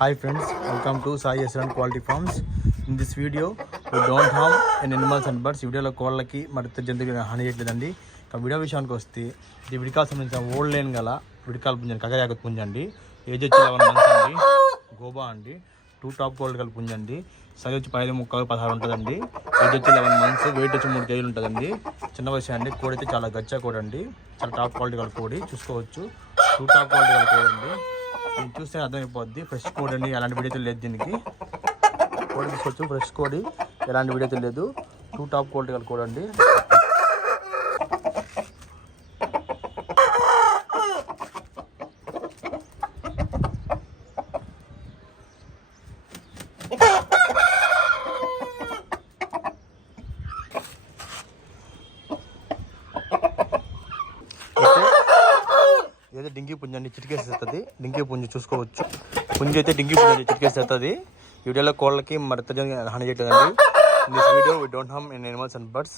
Hi friends, welcome to Sai Yasran Quality Farms. In this video we don't harm an animals and birds వీడియోలో కోళ్ళకి మరింత జంతువులు హాని చేయట్లేదండి. ఇక వీడియో విషయానికి వస్తే ఇది విడికాల్ సంబంధించిన ఓల్డ్ లైన్ గల విడికాల పుంజండి కగరయాక పుంజండి. ఏజ్ వచ్చి లెవెన్ మంత్స్ అండి. గోబా అండి. టూ టాప్ గోల్డ్ కలిపి పుంజండి. సైజ్ వచ్చి పైన ముక్కలు పదహారు ఉంటుందండి. ఏజ్ వచ్చి లెవెన్ మంత్స్ వెయిట్ వచ్చి మూడు కేజీలు ఉంటుందండి. చిన్న వయసు అండి. కోడి అయితే చాలా గచ్చా కోడి అండి చాలా టాప్ క్వాలిటీ కలిపి కోడి చూసుకోవచ్చు. టూ టాప్ క్వాలిటీ కలిపి కోడి అండి ఇది చూస్తే అర్థమైపోద్ది. ఫ్రెష్ కోడి అండి ఎలాంటి వీడియో లేదు దీనికి. కోడి తీసుకోవచ్చు ఫ్రెష్ కోడి ఎలాంటి వీడియో లేదు. టూ టాప్ క్వాలిటీ గల కోడి అండి. అయితే డింగి పుంజ అండి చిటికేసేస్తుంది డింగి పుంజ చూసుకోవచ్చు. పుంజ అయితే డింగి పుంజ అండి చిటికేసేస్తుంది వీడియోలో కోళ్ళకి మరింత హాని చేయట్లేదండి this video we don't harm in animals and birds